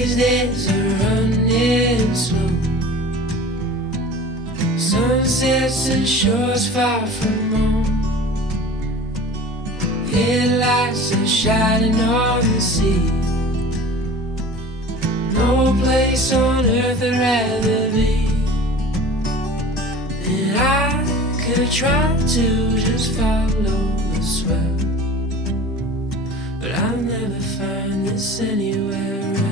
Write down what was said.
These days are running slow. Sunsets and shores far from home. Headlights are shining on the sea. No place on earth I'd rather be. And I could try to just follow the swell, but I'll never find this anywhere else.